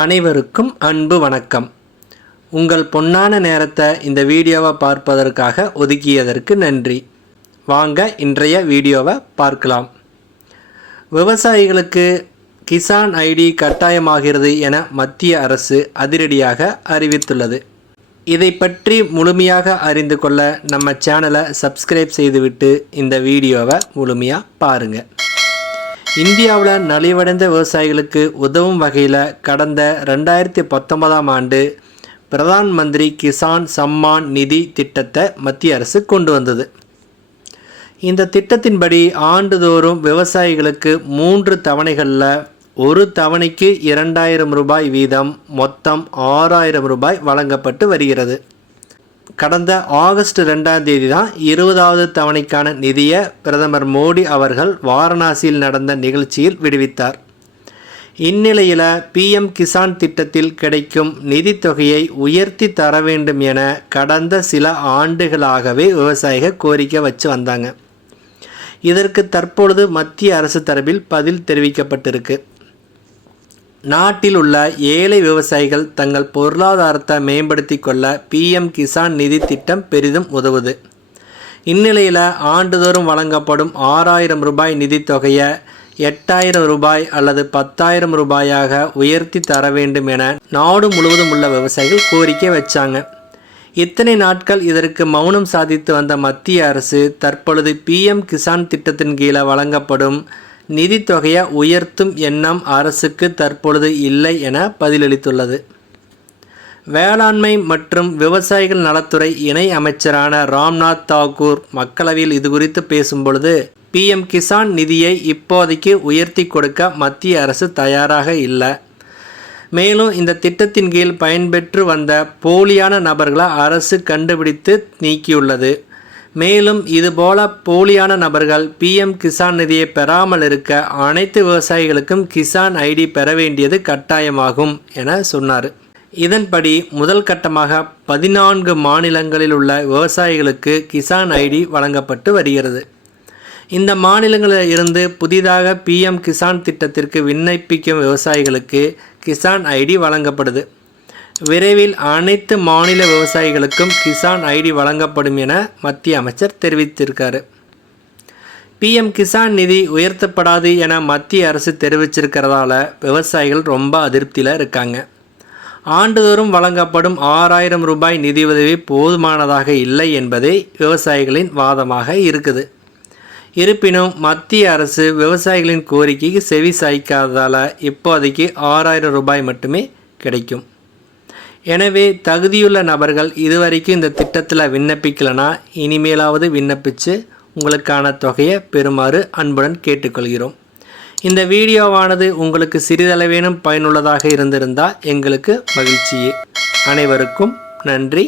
அனைவருக்கும் அன்பு வணக்கம். உங்கள் பொன்னான நேரத்தை இந்த வீடியோவை பார்ப்பதற்காக ஒதுக்கியதற்கு நன்றி. வாங்க இன்றைய வீடியோவை பார்க்கலாம். விவசாயிகளுக்கு கிசான் ஐடி கட்டாயமாகிறது என மத்திய அரசு அதிரடியாக அறிவித்துள்ளது. இதை பற்றி முழுமையாக அறிந்து கொள்ள நம்ம சேனலை சப்ஸ்கிரைப் செய்துவிட்டு இந்த வீடியோவை முழுமையாக பாருங்கள். இந்தியாவில் நலிவடைந்த விவசாயிகளுக்கு உதவும் வகையில் கடந்த 2019ஆம் ஆண்டு பிரதான் மந்திரி கிசான் சம்மான் நிதி திட்டத்தை மத்திய அரசு கொண்டு வந்தது. இந்த திட்டத்தின்படி ஆண்டுதோறும் விவசாயிகளுக்கு 3 தவணைகளில் ஒரு தவணைக்கு 2000 ரூபாய் வீதம் மொத்தம் 6000 ரூபாய் வழங்கப்பட்டு வருகிறது. கடந்த ஆகஸ்ட் 2ஆம் தேதி தான் 20வது தவணைக்கான நிதியை பிரதமர் மோடி அவர்கள் வாரணாசியில் நடந்த நிகழ்ச்சியில் விடுவித்தார். இந்நிலையில் PM கிசான் திட்டத்தில் கிடைக்கும் நிதித்தொகையை உயர்த்தி தர வேண்டும் என கடந்த சில ஆண்டுகளாகவே விவசாயிகள் கோரிக்கை வச்சு வந்தாங்க. இதற்கு தற்பொழுது மத்திய அரசு தரப்பில் பதில் தெரிவிக்கப்பட்டிருக்கு. நாட்டில் உள்ள ஏழை விவசாயிகள் தங்கள் பொருளாதாரத்தை மேம்படுத்தி கொள்ள PM கிசான் நிதி திட்டம் பெரிதும் உதவுது. இந்நிலையில் ஆண்டுதோறும் வழங்கப்படும் 6000 ரூபாய் நிதித்தொகையை 8000 ரூபாய் அல்லது 10,000 ரூபாயாக உயர்த்தி தர வேண்டும் என நாடு முழுவதும் உள்ள விவசாயிகள் கோரிக்கை வச்சாங்க. இத்தனை நாட்கள் இதற்கு மௌனம் சாதித்து வந்த மத்திய அரசு தற்பொழுது PM கிசான் திட்டத்தின் கீழே வழங்கப்படும் நிதித்தொகையை உயர்த்தும் எண்ணம் அரசுக்கு தற்பொழுது இல்லை என பதிலளித்துள்ளது. வேளாண்மை மற்றும் விவசாயிகள் நலத்துறை இணை அமைச்சரான ராம்நாத் தாக்கூர் மக்களவையில் இது குறித்து பேசும்பொழுது PM கிசான் நிதியை இப்போதைக்கு உயர்த்தி கொடுக்க மத்திய அரசு தயாராக இல்லை. மேலும் இந்த திட்டத்தின் கீழ் பயன்பெற்று வந்த போலியான நபர்களை அரசு கண்டுபிடித்து நீக்கியுள்ளது. மேலும் இதுபோல போலியான நபர்கள் PM கிசான் நிதியை பெறாமல் இருக்க அனைத்து விவசாயிகளுக்கும் கிசான் ஐடி பெற வேண்டியது கட்டாயமாகும் என சொன்னார். இதன்படி முதல் கட்டமாக 14 மாநிலங்களில் உள்ள விவசாயிகளுக்கு கிசான் ஐடி வழங்கப்பட்டு வருகிறது. இந்த மாநிலங்களில் இருந்து புதிதாக PM கிசான் திட்டத்திற்கு விண்ணப்பிக்கும் விவசாயிகளுக்கு கிசான் ஐடி வழங்கப்படுது. விரைவில் அனைத்து மாநில விவசாயிகளுக்கும் கிசான் ஐடி வழங்கப்படும் என மத்திய அமைச்சர் தெரிவித்திருக்காரு. PM கிசான் நிதி உயர்த்தப்படாது என மத்திய அரசு தெரிவிச்சிருக்கிறதால விவசாயிகள் ரொம்ப அதிருப்தியில் இருக்காங்க. ஆண்டுதோறும் வழங்கப்படும் 6000 ரூபாய் நிதியுதவி போதுமானதாக இல்லை என்பதே விவசாயிகளின் வாதமாக இருக்குது. இருப்பினும் மத்திய அரசு விவசாயிகளின் கோரிக்கைக்கு செவி சாய்க்காததால் இப்போதைக்கு 6000 ரூபாய் மட்டுமே கிடைக்கும். எனவே தகுதியுள்ள நபர்கள் இதுவரைக்கும் இந்த திட்டத்தில் விண்ணப்பிக்கலைன்னா இனிமேலாவது விண்ணப்பித்து உங்களுக்கான தொகையை பெறுமாறு அன்புடன் கேட்டுக்கொள்கிறோம். இந்த வீடியோவானது உங்களுக்கு சிறிதளவேனும் பயனுள்ளதாக இருந்திருந்தால் எங்களுக்கு மகிழ்ச்சியே. அனைவருக்கும் நன்றி.